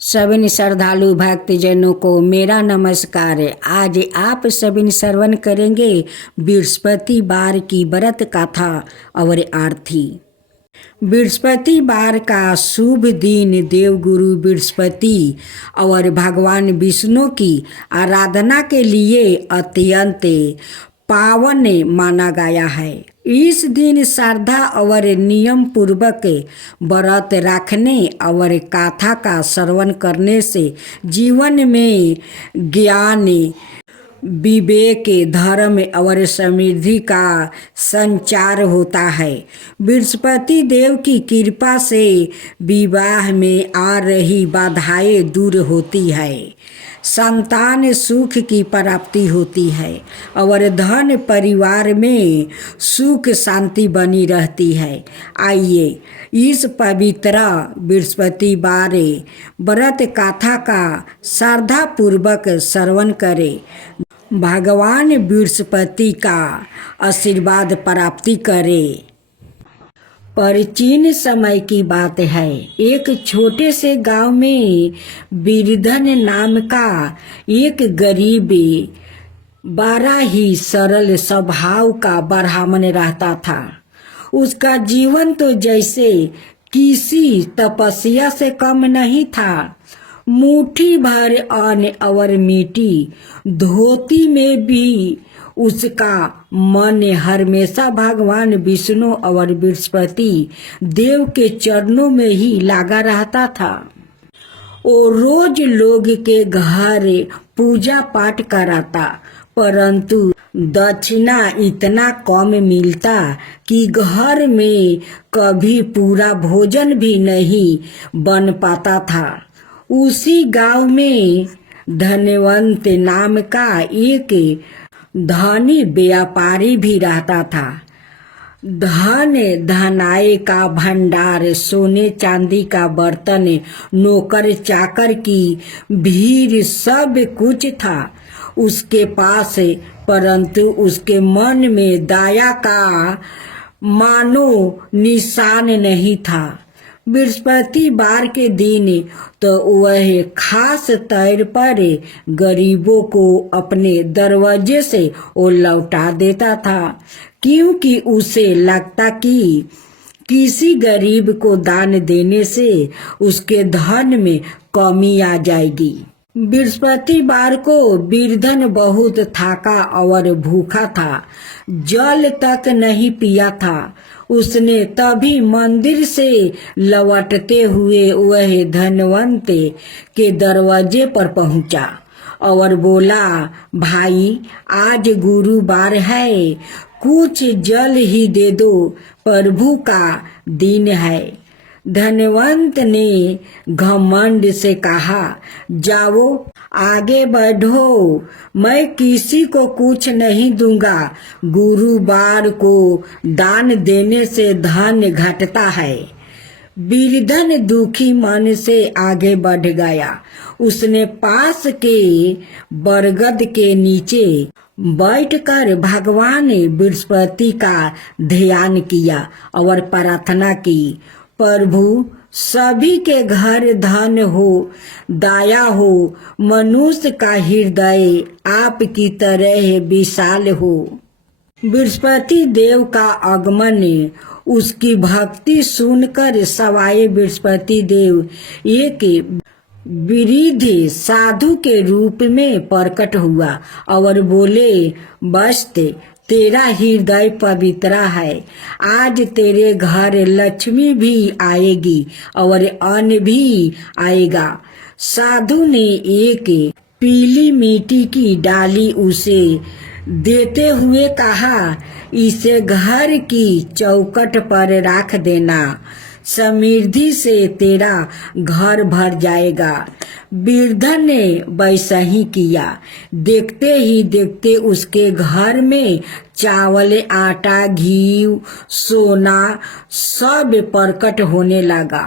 सभी श्रद्धालु भक्तजनों को मेरा नमस्कार। आज आप सभी श्रवण करेंगे बृहस्पतिवार की व्रत कथा और आरती। बृहस्पतिवार का शुभ दिन देवगुरु बृहस्पति और भगवान विष्णु की आराधना के लिए अत्यंत पावन माना गया है। इस दिन श्रद्धा और नियम पूर्वक व्रत रखने और कथा का श्रवण करने से जीवन में ज्ञान, विवेक, धर्म और समृद्धि का संचार होता है। बृहस्पति देव की कृपा से विवाह में आ रही बाधाएं दूर होती है, संतान सुख की प्राप्ति होती है और धन परिवार में सुख शांति बनी रहती है। आइए इस पवित्र बृहस्पतिवार व्रत कथा का श्रद्धा पूर्वक श्रवण करें। भगवान बृहस्पति का आशीर्वाद प्राप्ति करें। प्राचीन समय की बात है। एक छोटे से गांव में बिरधन नाम का एक गरीब बड़ा ही सरल स्वभाव का ब्राह्मण रहता था। उसका जीवन तो जैसे किसी तपस्या से कम नहीं था। मुट्ठी भर अन्न और मिट्टी धोती में भी उसका मन हमेशा भगवान विष्णु और बृहस्पति देव के चरणों में ही लगा रहता था। वो रोज लोग के घर पूजा पाठ कराता, परंतु दक्षिणा इतना कम मिलता कि घर में कभी पूरा भोजन भी नहीं बन पाता था। उसी गांव में धनवंत नाम का एक धनी व्यापारी भी रहता था। धन धनाए का भंडार, सोने चांदी का बर्तन, नौकर चाकर की भीड़ सब कुछ था उसके पास, परंतु उसके मन में दया का मानो निशान नहीं था। बृहस्पतिवार के दिन तो वह खास तौर पर गरीबों को अपने दरवाजे से वो लौटा देता था, क्योंकि उसे लगता कि किसी गरीब को दान देने से उसके धन में कमी आ जाएगी। बृहस्पतिवार को बिरधन बहुत थका और भूखा था, जल तक नहीं पिया था। उसने तभी मंदिर से लौटते हुए वह धनवंत के दरवाजे पर पहुंचा और बोला, भाई आज गुरुवार है, कुछ जल ही दे दो, प्रभु का दिन है। धनवंत ने घमंड से कहा, जाओ आगे बढ़ो, मैं किसी को कुछ नहीं दूंगा। गुरुवार को दान देने से धन घटता है। बिरधन दुखी मन से आगे बढ़ गया। उसने पास के बरगद के नीचे बैठकर भगवान बृहस्पति का ध्यान किया और प्रार्थना की, प्रभु सभी के घर धन हो, दया हो, मनुष्य का हृदय आपकी तरह विशाल हो। बृहस्पति देव का आगमन, उसकी भक्ति सुनकर सवाए बृहस्पति देव एक वृद्ध साधु के रूप में प्रकट हुआ और बोले, बस्त तेरा हृदय पवित्र है, आज तेरे घर लक्ष्मी भी आएगी और अन्न भी आएगा। साधु ने एक पीली मिट्टी की डाली उसे देते हुए कहा, इसे घर की चौखट पर रख देना, समृद्धि से तेरा घर भर जाएगा। बिरधन ने वैसा ही किया। देखते ही देखते उसके घर में चावल, आटा, घी, सोना सब प्रकट होने लगा।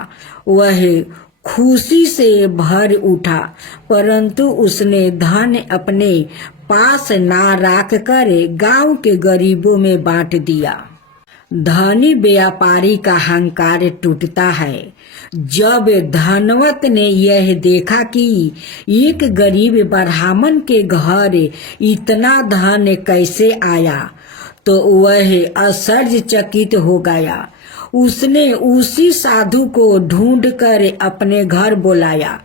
वह खुशी से भर उठा, परंतु उसने धन अपने पास ना रख कर गांव के गरीबों में बांट दिया। धनी व्यापारी का अहंकार टूटता है। जब धनवत ने यह देखा कि एक गरीब ब्राह्मण के घर इतना धन कैसे आया, तो वह आश्चर्यचकित हो गया। उसने उसी साधु को ढूंढकर अपने घर बुलाया।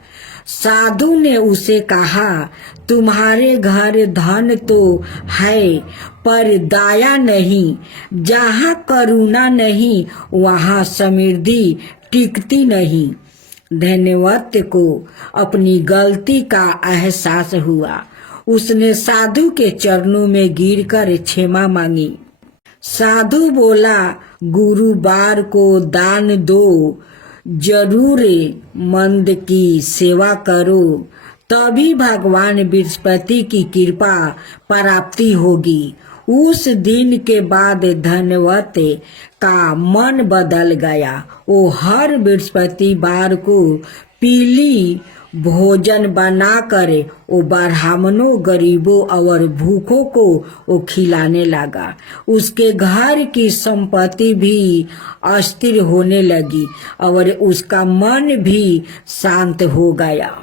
साधु ने उसे कहा, तुम्हारे घर धन तो है पर दया नहीं। जहाँ करुणा नहीं वहाँ समृद्धि टिकती नहीं। धन्यवत को अपनी गलती का एहसास हुआ। उसने साधु के चरणों में गिरकर क्षमा मांगी। साधु बोला, गुरुवार को दान दो, जरूर मंद की सेवा करो, तभी भगवान बृहस्पति की कृपा प्राप्ति होगी। उस दिन के बाद धनवत का मन बदल गया। वो हर बृहस्पतिवार को पीली भोजन बनाकर वो ब्राह्मणों, गरीबों और भूखों को वो खिलाने लगा। उसके घर की संपत्ति भी अस्थिर होने लगी और उसका मन भी शांत हो गया।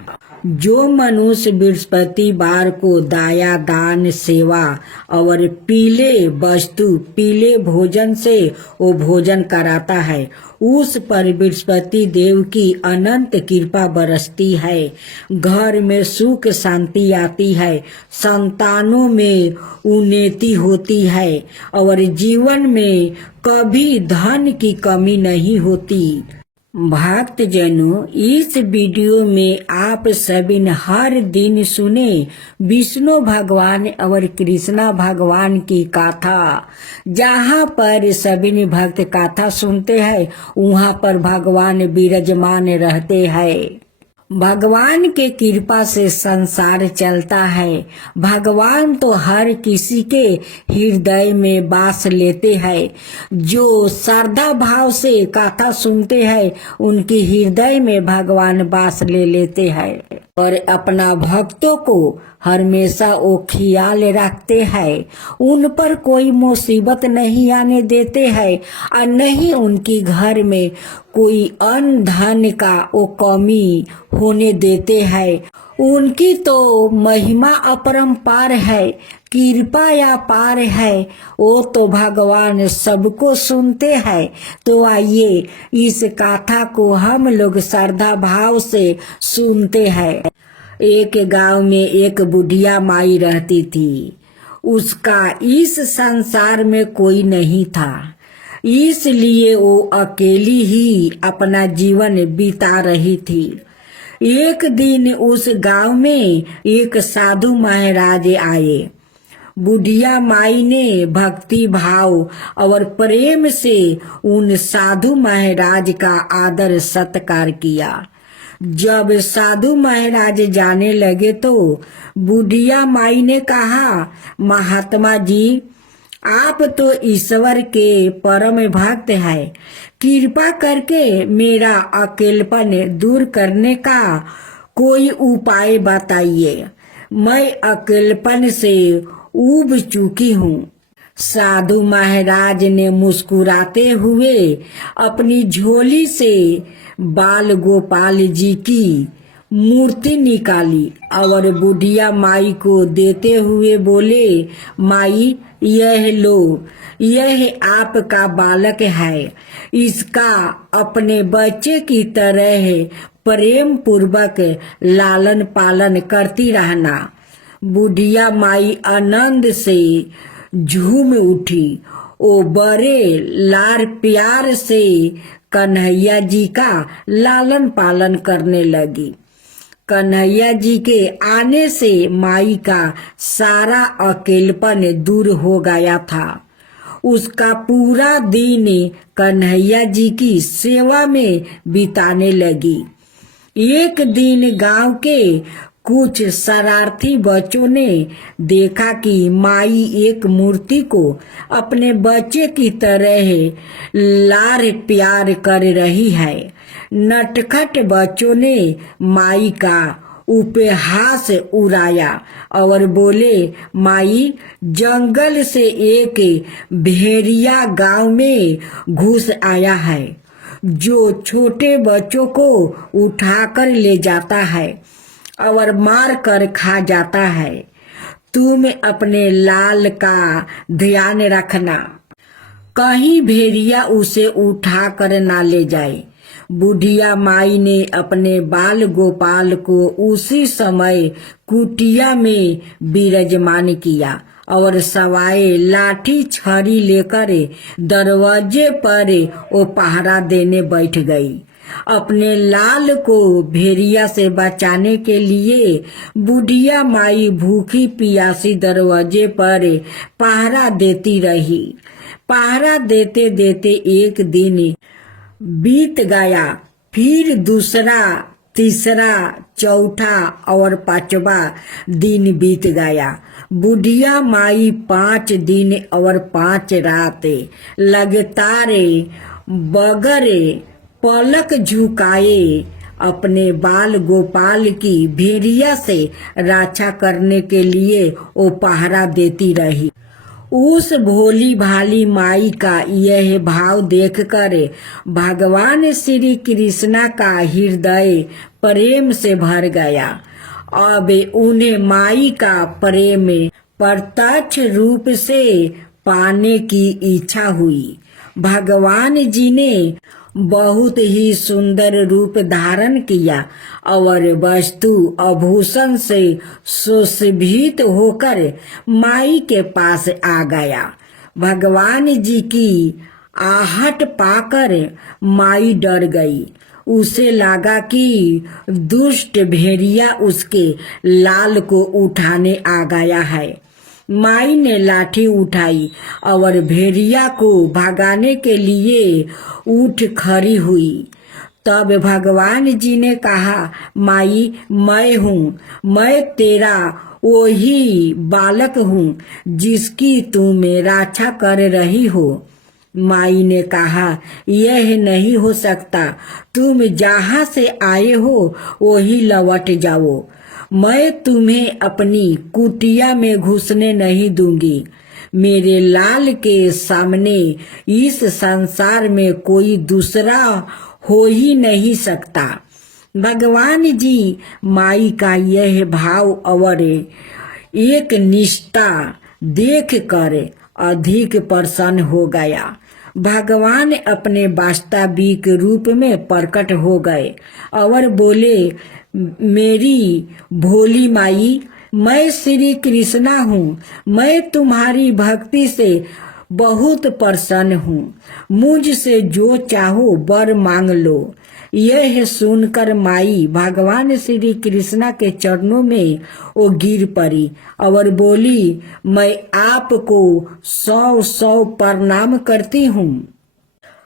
जो मनुष्य बृहस्पतिवार को दया, दान, सेवा और पीले वस्तु, पीले भोजन से वो भोजन कराता है, उस पर बृहस्पति देव की अनंत कृपा बरसती है। घर में सुख शांति आती है, संतानों में उन्नति होती है और जीवन में कभी धन की कमी नहीं होती। भक्त जनों, इस वीडियो में आप सभी ने हर दिन सुने विष्णु भगवान और कृष्णा भगवान की कथा। जहाँ पर सभी ने भक्त कथा सुनते हैं, वहाँ पर भगवान विराजमान रहते हैं। भगवान के कृपा से संसार चलता है। भगवान तो हर किसी के हृदय में वास लेते हैं। जो श्रद्धा भाव से कथा सुनते हैं, उनके हृदय में भगवान वास ले लेते हैं और अपना भक्तों को हमेशा वो ख्याल रखते हैं। उन पर कोई मुसीबत नहीं आने देते हैं और नहीं उनकी घर में कोई अन्न धन का वो कमी होने देते हैं। उनकी तो महिमा अपरंपार है, कृपा अपार है। वो तो भगवान सबको सुनते हैं। तो आइए इस कथा को हम लोग श्रद्धा भाव से सुनते हैं। एक गांव में एक बुढ़िया माई रहती थी। उसका इस संसार में कोई नहीं था, इसलिए वो अकेली ही अपना जीवन बिता रही थी। एक दिन उस गांव में एक साधु महाराज आए। बुढ़िया माई ने भक्ति भाव और प्रेम से उन साधु महाराज का आदर सत्कार किया। जब साधु महाराज जाने लगे तो बुढ़िया माई ने कहा, महात्मा जी, आप तो ईश्वर के परम भक्त हैं। कृपा करके मेरा अकेलपन दूर करने का कोई उपाय बताइए। मैं अकेलपन से ऊब चुकी हूँ। साधु महाराज ने मुस्कुराते हुए अपनी झोली से बाल गोपाल जी की मूर्ति निकाली और बुढ़िया माई को देते हुए बोले, माई, यह लो, यह आपका बालक है। इसका अपने बच्चे की तरह प्रेम पूर्वक लालन पालन करती रहना। बुढ़िया माई आनंद से झूम उठी। वो बड़े लार प्यार से कन्हैया जी का लालन पालन करने लगी। कन्हैया जी के आने से माई का सारा अकेलपन दूर हो गया था। उसका पूरा दिन कन्हैया जी की सेवा में बिताने लगी। एक दिन गांव के कुछ शरारती बच्चों ने देखा कि माई एक मूर्ति को अपने बच्चे की तरह लार प्यार कर रही है। नटखट बच्चों ने माई का उपहास उड़ाया और बोले, माई, जंगल से एक भेड़िया गांव में घुस आया है जो छोटे बच्चों को उठाकर ले जाता है और मार कर खा जाता है। तुम अपने लाल का ध्यान रखना, कहीं भेड़िया उसे उठा कर ना ले जाए। बुढ़िया माई ने अपने बाल गोपाल को उसी समय कुटिया में विराजमान किया और सवाए लाठी छड़ी लेकर दरवाजे पर वो पहरा देने बैठ गई। अपने लाल को भेड़िया से बचाने के लिए बुढ़िया माई भूखी प्यासी दरवाजे पर पहरा देती रही। पहरा देते देते एक दिन बीत गया, फिर दूसरा, तीसरा, चौथा और पांचवा दिन बीत गया। बुढ़िया माई 5 दिन और 5 रातें लगातार बगैर पलक झुकाए अपने बाल गोपाल की भेड़िया से रक्षा करने के लिए वो पहरा देती रही। उस भोली भाली माई का यह भाव देखकर भगवान श्री कृष्णा का हृदय प्रेम से भर गया। अब उन्हें माई का प्रेम प्रत्यक्ष रूप से पाने की इच्छा हुई। भगवान जी ने बहुत ही सुंदर रूप धारण किया और वस्तु आभूषण से सुशोभित होकर माई के पास आ गया। भगवान जी की आहट पाकर माई डर गई। उसे लगा कि दुष्ट भेड़िया उसके लाल को उठाने आ गया है। माई ने लाठी उठाई और भेड़िया को भगाने के लिए उठ खड़ी हुई। तब भगवान जी ने कहा, माई, मैं हूँ, मैं तेरा वही बालक हूँ जिसकी तुम रक्षा कर रही हो। माई ने कहा, यह नहीं हो सकता, तुम जहाँ से आए हो वही लौट जाओ। मैं तुम्हें अपनी कुटिया में घुसने नहीं दूंगी। मेरे लाल के सामने इस संसार में कोई दूसरा हो ही नहीं सकता। भगवान जी माई का यह भाव और एक निष्ठा देख कर अधिक प्रसन्न हो गया। भगवान अपने वास्तविक रूप में प्रकट हो गए और बोले, मेरी भोली माई, मैं श्री कृष्णा हूँ। मैं तुम्हारी भक्ति से बहुत प्रसन्न हूँ। मुझसे जो चाहो वर मांग लो। यह सुनकर माई भगवान श्री कृष्णा के चरणों में वो गिर पड़ी और बोली, मैं आपको 100 प्रणाम करती हूँ।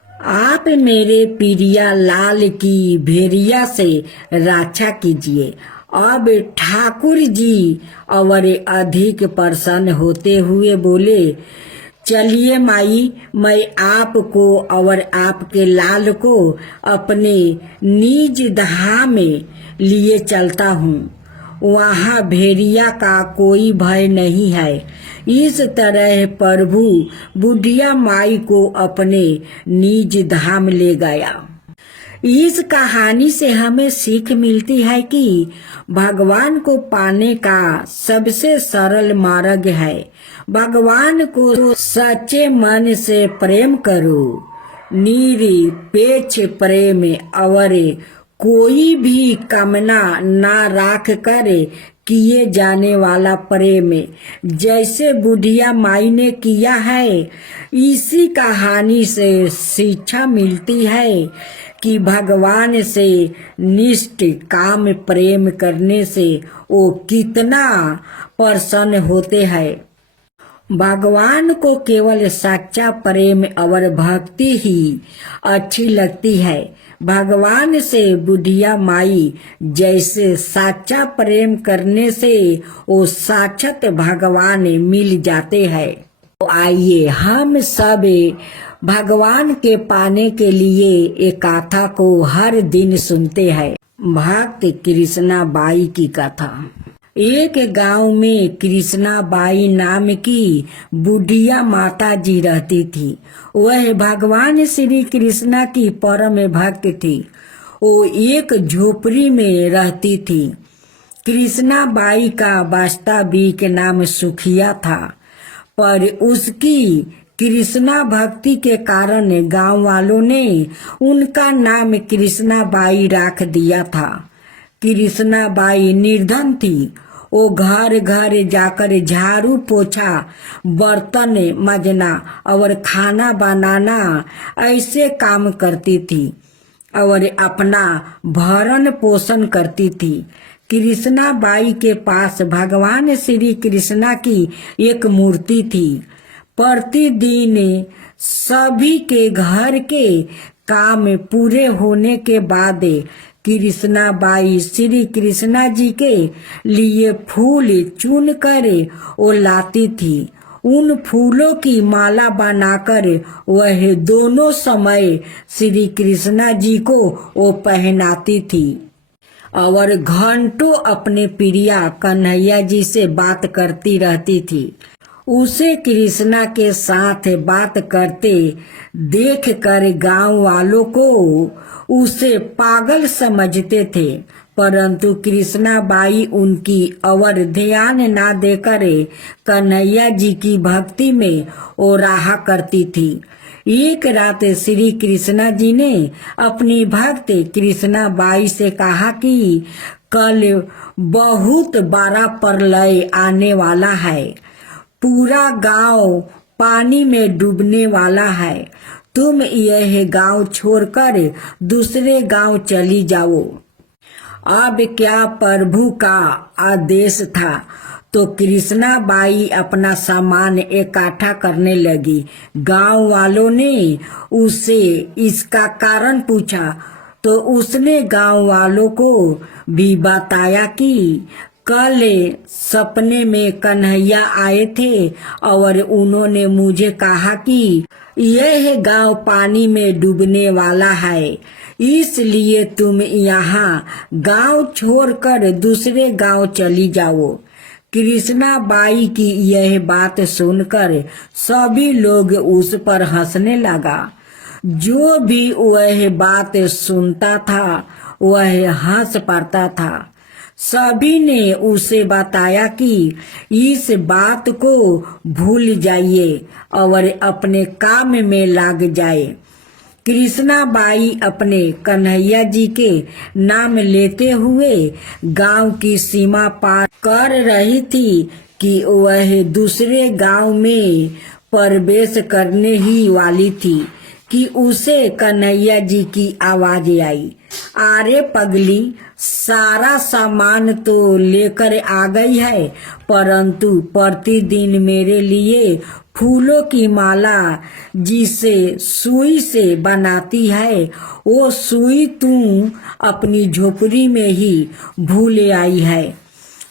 आप मेरे प्रिया लाल की भेड़िया से रक्षा कीजिए। अब ठाकुर जी और अधिक प्रसन्न होते हुए बोले, चलिए माई, मैं आपको और आपके लाल को अपने निज धाम में लिए चलता हूँ। वहाँ भेड़िया का कोई भय नहीं है। इस तरह प्रभु बुढ़िया माई को अपने निज धाम ले गया। इस कहानी से हमें सीख मिलती है कि भगवान को पाने का सबसे सरल मार्ग है भगवान को सच्चे मन से प्रेम करो। निरपेक्ष प्रेम और कोई भी कामना ना रख कर किए जाने वाला प्रेम जैसे बुढ़िया माई ने किया है। इसी कहानी से शिक्षा मिलती है कि भगवान से निष्ठ काम प्रेम करने से वो कितना प्रसन्न होते हैं। भगवान को केवल सच्चा प्रेम और भक्ति ही अच्छी लगती है। भगवान से बुढ़िया माई जैसे सच्चा प्रेम करने से वो साक्षात भगवान मिल जाते हैं। तो आइए हम सब भगवान के पाने के लिए एक गाथा को हर दिन सुनते हैं। भक्त कृष्णाबाई की कथा। एक गांव में कृष्णाबाई नाम की बुढ़िया माता जी रहती थी। वह भगवान श्री कृष्णा की परम भक्त थी। वो एक झोपड़ी में रहती थी। कृष्णाबाई का वास्तविक नाम सुखिया था, पर उसकी कृष्णा भक्ति के कारण गांव वालों ने उनका नाम कृष्णाबाई रख दिया था। कृष्णाबाई निर्धन थी। वो घर घर जाकर झाड़ू पोछा, बर्तन मांजना और खाना बनाना ऐसे काम करती थी और अपना भरण पोषण करती थी। कृष्णाबाई के पास भगवान श्री कृष्णा की एक मूर्ति थी। प्रतिदिन सभी के घर के काम पूरे होने के बाद कृष्णाबाई श्री कृष्णा जी के लिए फूल चुन कर वो लाती थी। उन फूलों की माला बनाकर वह दोनों समय श्री कृष्णा जी को वो पहनाती थी और घंटों अपने प्रिया कन्हैया जी से बात करती रहती थी। उसे कृष्णा के साथ बात करते देख कर गांव वालों को उसे पागल समझते थे, परंतु कृष्णाबाई उनकी और ध्यान ना देकर कन्हैया जी की भक्ति में वो रहा करती थी। एक रात श्री कृष्णा जी ने अपनी भक्त कृष्णाबाई से कहा कि कल बहुत बड़ा प्रलय आने वाला है। पूरा गांव पानी में डूबने वाला है। तुम यह गांव छोड़कर दूसरे गांव चली जाओ। अब क्या प्रभु का आदेश था तो कृष्णाबाई अपना सामान इकट्ठा करने लगी। गांव वालों ने उससे इसका कारण पूछा तो उसने गांव वालों को भी बताया कि कल सपने में कन्हैया आए थे और उन्होंने मुझे कहा कि यह गांव पानी में डूबने वाला है, इसलिए तुम यहाँ गांव छोड़कर दूसरे गांव चली जाओ। कृष्णाबाई की यह बात सुनकर सभी लोग उस पर हंसने लगा। जो भी वह बात सुनता था वह हंस पड़ता था। सभी ने उसे बताया कि इस बात को भूल जाइए और अपने काम में लग जाए। कृष्णाबाई अपने कन्हैया जी के नाम लेते हुए गांव की सीमा पार कर रही थी कि वह दूसरे गांव में प्रवेश करने ही वाली थी कि उसे कन्हैया जी की आवाज आई, अरे पगली, सारा सामान तो लेकर आ गई है, परंतु प्रतिदिन मेरे लिए फूलों की माला जिसे सुई से बनाती है वो सुई तू अपनी झोपड़ी में ही भूल आई है।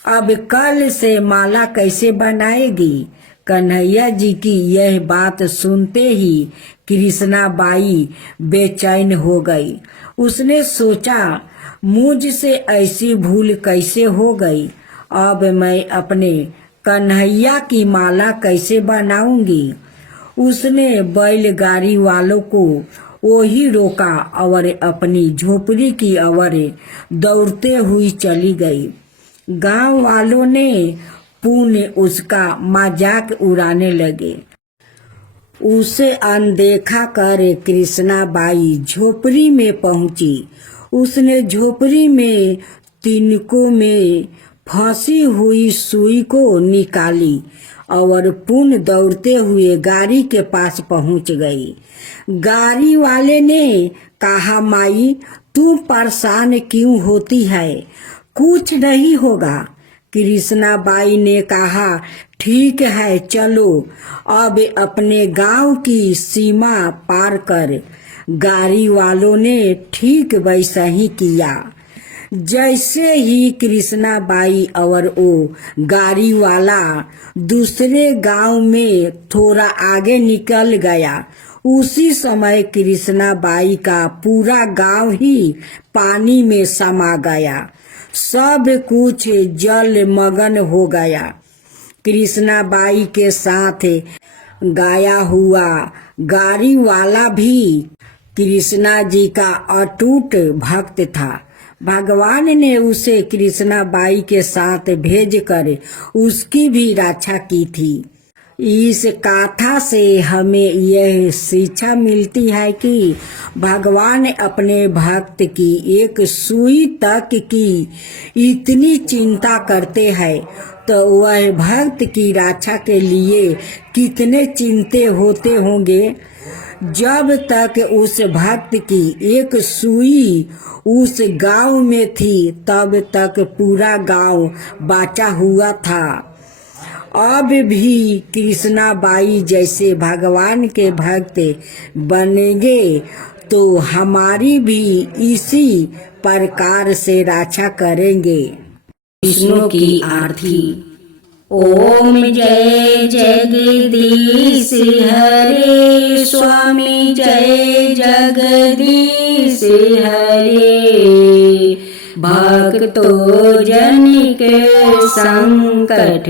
अब कल से माला कैसे बनाएगी? कन्हैया जी की यह बात सुनते ही कृष्णाबाई बेचैन हो गई। उसने सोचा, मुझसे ऐसी भूल कैसे हो गई? अब मैं अपने कन्हैया की माला कैसे बनाऊंगी? उसने बैलगाड़ी वालों को वही रोका और अपनी झोपड़ी की ओर दौड़ते हुई चली गई। गांव वालों ने पुनः उसका मजाक उड़ाने लगे। उसे अनदेखा कर कृष्णाबाई झोपड़ी में पहुंची। उसने झोपड़ी में तिनकों में फंसी हुई सुई को निकाली और पुनः दौड़ते हुए गाड़ी के पास पहुंच गई। गाड़ी वाले ने कहा, माई, तू परेशान क्यों होती है? कुछ नहीं होगा। कृष्णाबाई ने कहा, ठीक है, चलो अब अपने गांव की सीमा पार कर। गाड़ी वालों ने ठीक वैसा ही किया। जैसे ही कृष्णाबाई और वो गाड़ी वाला दूसरे गांव में थोड़ा आगे निकल गया, उसी समय कृष्णाबाई का पूरा गांव ही पानी में समा गया। सब कुछ जलमग्न हो गया। कृष्णाबाई के साथ गाया हुआ गाड़ी वाला भी कृष्णा जी का अटूट भक्त था। भगवान ने उसे कृष्णाबाई के साथ भेजकर उसकी भी रक्षा की थी। इस गाथा से हमें यह शिक्षा मिलती है कि भगवान अपने भक्त की एक सुई तक की इतनी चिंता करते हैं, तो वह भक्त की रक्षा के लिए कितने चिंतित होते होंगे। जब तक उस भक्त की एक सुई उस गांव में थी, तब तक पूरा गांव बचा हुआ था। अब भी कृष्णाबाई जैसे भगवान के भक्त बनेंगे तो हमारी भी इसी प्रकार से रक्षा करेंगे। विष्णु की आरती। ओम जय जगदीश हरे स्वामी, जय जगदीश हरे। भक्तो जनिक संकट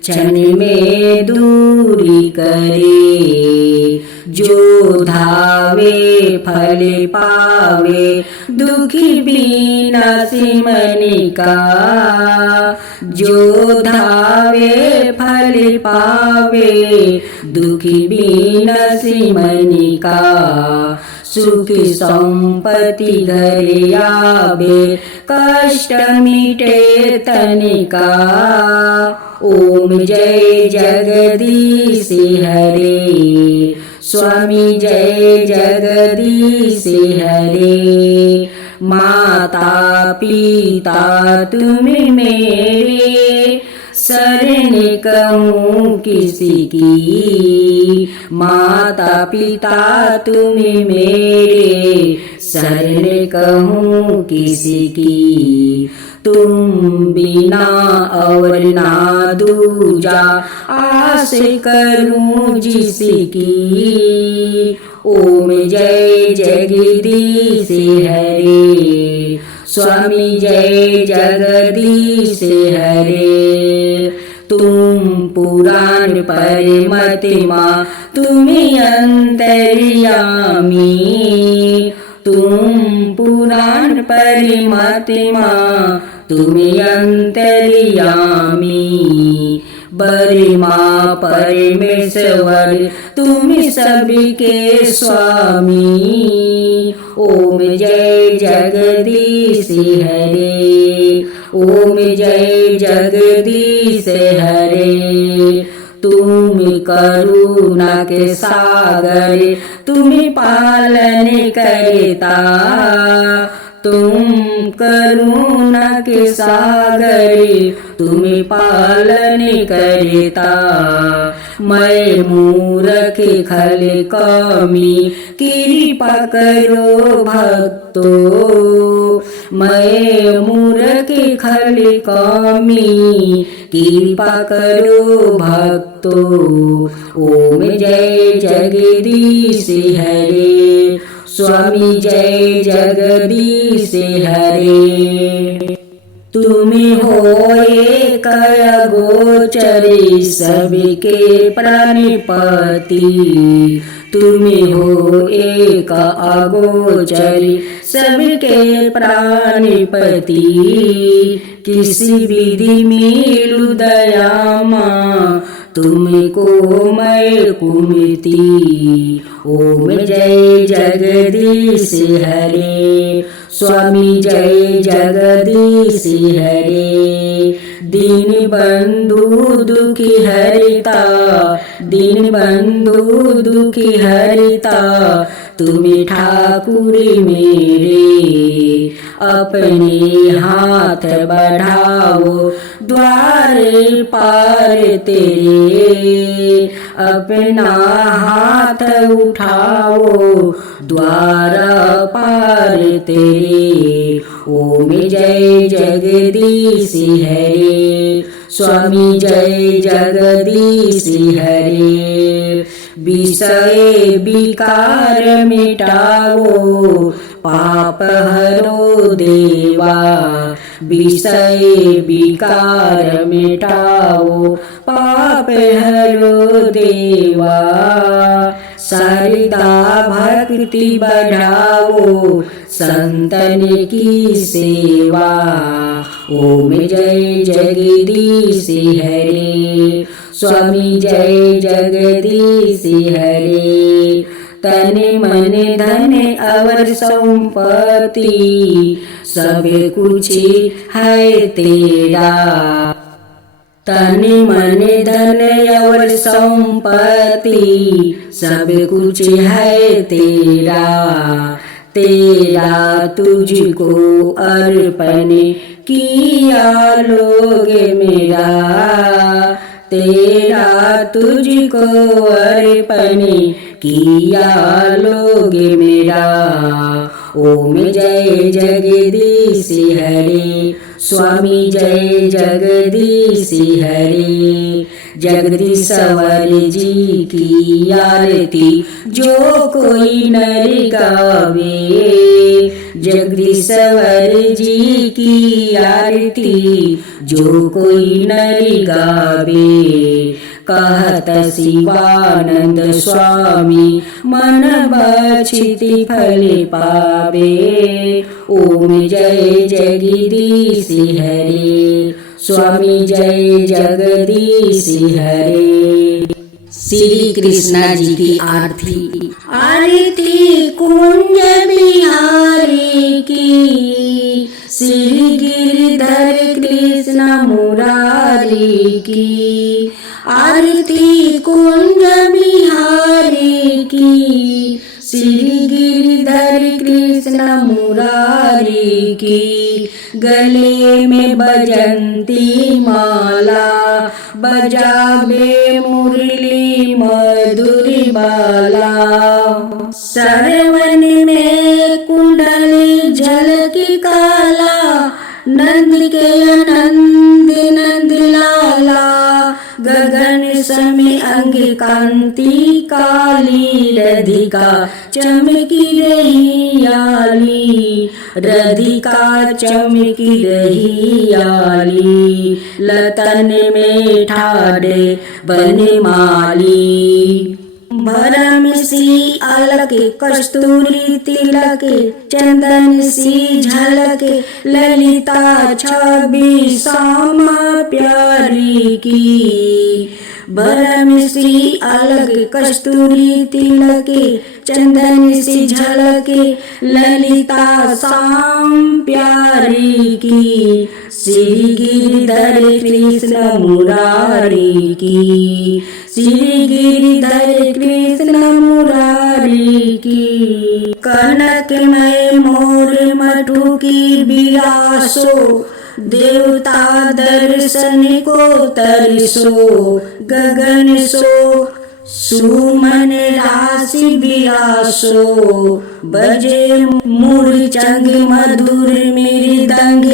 क्षण में दूरी करे। जो धावे फल पावे, दुखी बिनासी मन का। जो धावे फल पावे, दुखी बिनासी मन का। सुख संपत्ति घर आवे, कष्ट मिटे तनिका। ओम जय जगदीश हरे स्वामी, जय जगदीश हरे। माता पिता तुम मेरे, शरण कहूँ किसी की। माता पिता तुम मेरे, शरण कहूँ किसी की। तुम बिना और ना दूजा, आस करूं जिसकी। ओम जय जगदीश हरे स्वामी, जय जगदीश हरे। तुम पुराण परमात्मा, तुम अंतर्यामी। तुम पुराण परमात्मा, तुम अंतर्यामी। बर्मा परमेश्वर, तुम सबके स्वामी। ओम जय जगदीश हरे, ओम जय जगदीश हरे। तुम करुणा के सागर, तुम पालन करता। तुम करुणा के सागर, तुम पालन करता। मैं मूर्ख खल कमी, कृपा करो भक्तो। मैं मूर्ख खल कमी, कृपा करो भक्तो। ओम जय जगदीश हरे स्वामी, जय जगदीश हरे। तुम हो एक अगोचरी, सबके प्राणपति। तुम हो एक अगोचरी, सबके प्राणपति। किसी विधि मिलु दयामा, तुमको मैं कुमति। ओम जय जगदीश हरे स्वामी, जय जगदीश हरे। दीन बंधु दुखी हरिता, दीन बंधु दुखी हरिता। तुम ठाकुर मेरे, अपने हाथ बढ़ाओ, द्वार पार तेरे। अपना हाथ उठाओ, द्वार पार तेरे। ओम जय जगदीश हरे स्वामी, जय जगदीश हरे। विषय विकार मिटाओ पाप हरो देवा। विषय विकार मिटाओ पाप हरो देवा। श्रद्धा भक्ति बढ़ाओ संतन की सेवा। ओम जय जगदीश हरे स्वामी जय जगदीश हरे। तन मन धन और संपत्ति सब कुछ है तेरा। तन मन धन और संपत्ति सब कुछ है तेरा। तेरा तुझको अर्पण किया लोग मेरा। तेरा तुझको अर्पण किया लोग मेरा। ओम जय जगदीश हरे स्वामी जय जगदीश हरे। जगदीश्वर जी की आरती जो कोई नर गावे। जगदीश्वर जी की आरती जो कोई नर गावे। कहत शिवानंद स्वामी मन बछिति फल पावे। ओम जय जगदीश हरे स्वामी जय जगदीश हरे। श्री कृष्णा जी की आरती। आरती कुंज बिहारी की श्री गिरधर कृष्ण मुरारी की। आरती कुंज बिहारी की श्री गिरधर कृष्ण मुरारी की। गले में बजंती माला बजावे मुरली मधुर बाला। सरवन में कुंडली झलकी काला नंद के आनंद नंद लाला। गगन समी अंग कांति काली राधिका चमकी रही आली। राधिका चमकी रही आली। लतन में ठाड़े बनमाली। भरम सी अलक कस्तूरी तिलक चंदन सी झलक ललिता छवि श्यामा प्यारी की। भरम सी अलग कस्तूरी तिलक चंदन सी झलक ललिता श्याम प्यारी की। श्री गिरधर कृष्ण मुरारी की। श्री गिरधर कृष्ण मुरारी की। कनक में मोर मधु की बिरासो देवता दर्शन को तरसो। गगन सो सुमन राशि बिरासो। बजे मूर्छंग मधुर मृदंग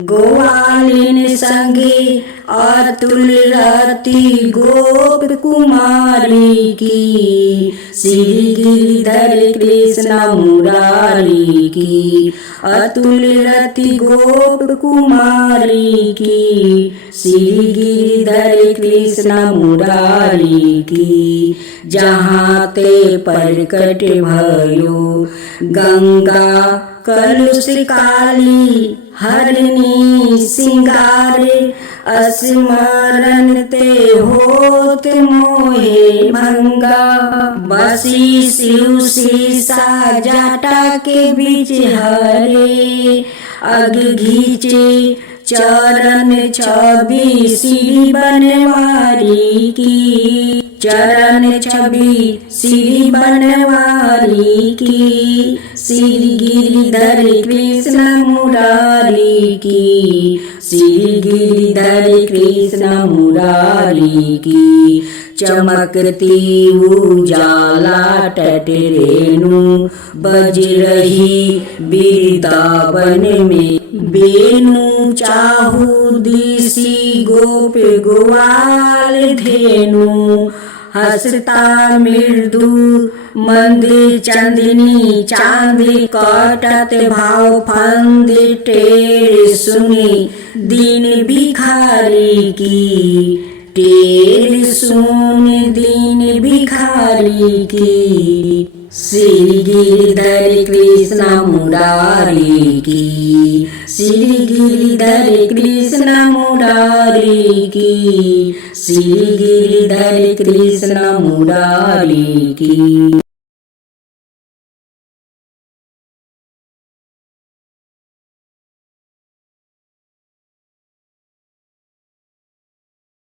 गोवालिन संगे अतुल रति गोप कुमारी की। श्री गिरधर कृष्ण मुरारी की। अतुल रति गोप कुमारी की। श्री गिरधर कृष्ण मुरारी की। जहाँ ते प्रकट भयो गंगा कलुष काली हरनी सिंगार। स्मरण ते होत मोहे भंगा। बसी शिव शीसा जाटा के बीच हरे। अग घीचे चरण छवि श्री बनवारी की। चरण छवि श्री बनवारी की। श्री गिरधर कृष्ण मुरारी की। श्री गिरधर कृष्ण मुरारी की। चमकती उजाला तट रेणु बज रही वृंदावन में। बेनु चाहू दिसी गोप ग्वाल धेनु। हंसता मृदु मंद चंदनी चांद कटत भाव फंद टेर सुनी दीन भिखारी की टेर सुन दीन भिखारी की। श्री गिरिधर कृष्ण मुरारी की श्री गिरिधर कृष्ण मुरारी की श्री गिरिधर कृष्ण मुरारी की।